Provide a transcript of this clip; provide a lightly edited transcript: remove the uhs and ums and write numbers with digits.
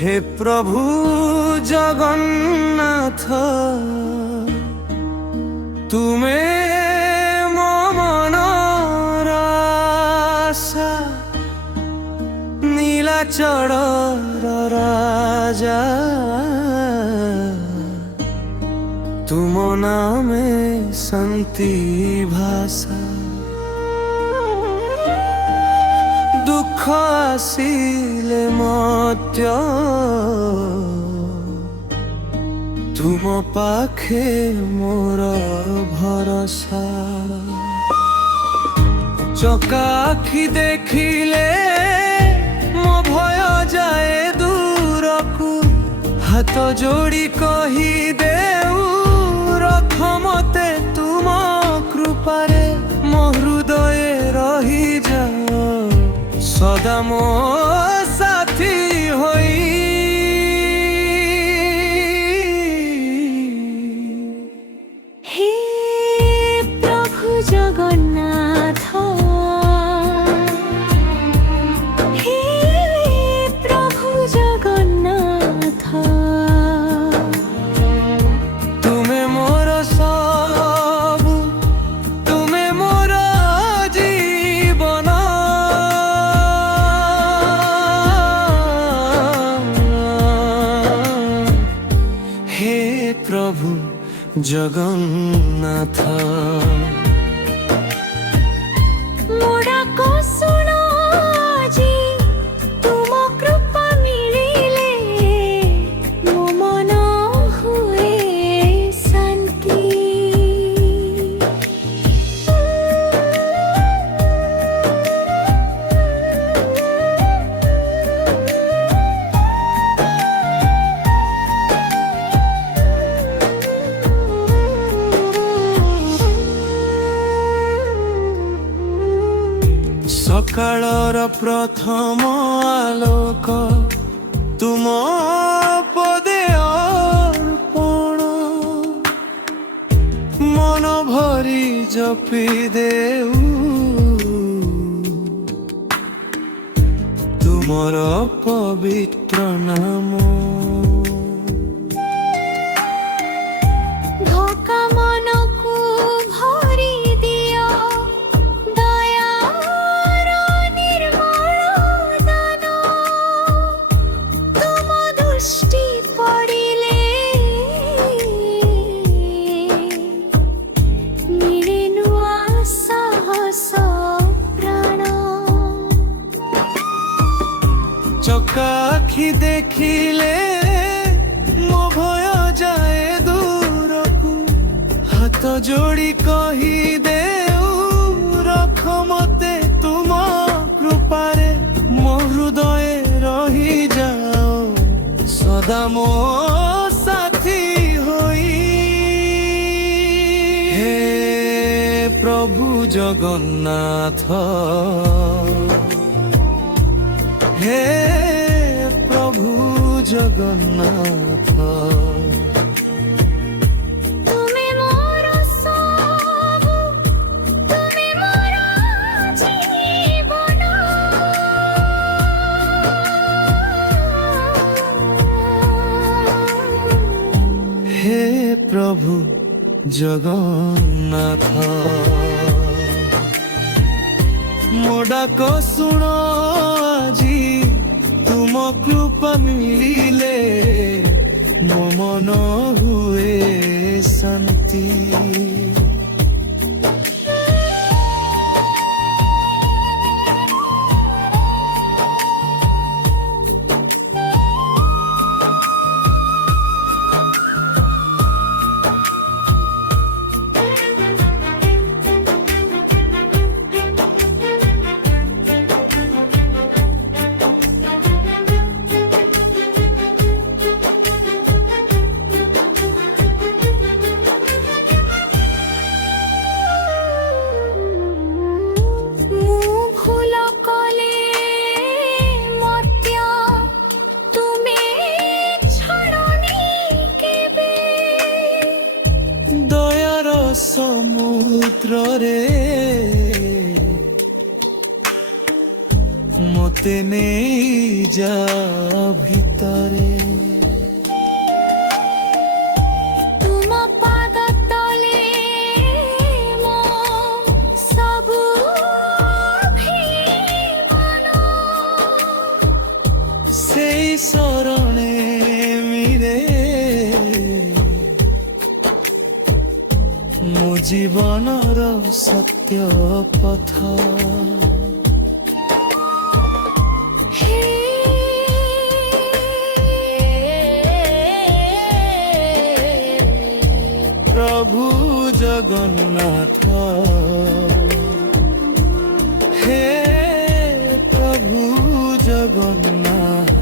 হে প্রভু জগন্নাথ, তুমে মো মনর আশা, নীলাচলর রাজা, তুম নামে শান্তি ভাষা। দুঃখ আসিলে মধ্য তুম পাখে মোর ভরসা। চকা আখি দেখিলে মো ভয় যায় দূরকু, হাত যোড়ি কহি দেউ রখ মতে তুম কৃপারে, মো হৃদয়ে রহি যাও সদা মো সাথী হই। হে প্রভু জগন্নাথ, হে প্রভু জগন্নাথ, তুমে মোর সবু, তুমে মোর জীবন। হে প্রভু জগন্নাথ, ମୋ ଡାକ ଶୁଣ ଆଜି, ତୁମ କୃପା ମିଳିଲେ ମୋ ମନ ହୁଏ ଶାନ୍ତି। সকাଳର ପ୍ରଥମ ଆଲୋକ ତୁମ ପଦେ ଅର୍ପଣ, ମନ ଭରି ଜପି ଦେଉ ତୁମର ପବିତ୍ର ନାମ। ଧୋକା ମନକୁ ଭରି ଦିଅ ଦୟାର ନିର୍ମଳ ଦାନ, ତୁମ ଦୃଷ୍ଟି ପଡ଼ିଲେ ମିଳେ ନୂଆ ସାହସ ପ୍ରାଣ। ଚକା ଆଖି ଦେଖିଲେ ମୋ ଭୟ ଯାଏ ଦୂରକୁ, ହାତ ଯୋଡ଼ି କହି ଦେଉ ରଖ ମତେ ତୁମ କୃପାରେ, ମୋ ହୃଦଏ ରହି ଯାଅ ସଦା ମୋ ସାଥୀ ହୋଇ। হে প্রভু জগন্নাথ, হে প্রভু জগন্নাথ, ତୁମେ ମୋର ସବୁ, ତୁମେ ମୋର ଜୀବନ। হে প্রভু জগন্নাথ, ମୋ ଡାକ ଶୁଣ ଆଜି, ତୁମ କୃପା ମିଳିଲେ ମୋ ମନ ହୁଏ ଶାନ୍ତି। ସମୁଦ୍ରରେ ମୋତେ ନେଇ ଯା ଭିତରେ ଶରଣେ ମିରେ ମୋ ଜୀବନର ସତ୍ୟ ପଥ। হে প্রভু জগন্নাথ, হে প্রভু জগন্নাথ।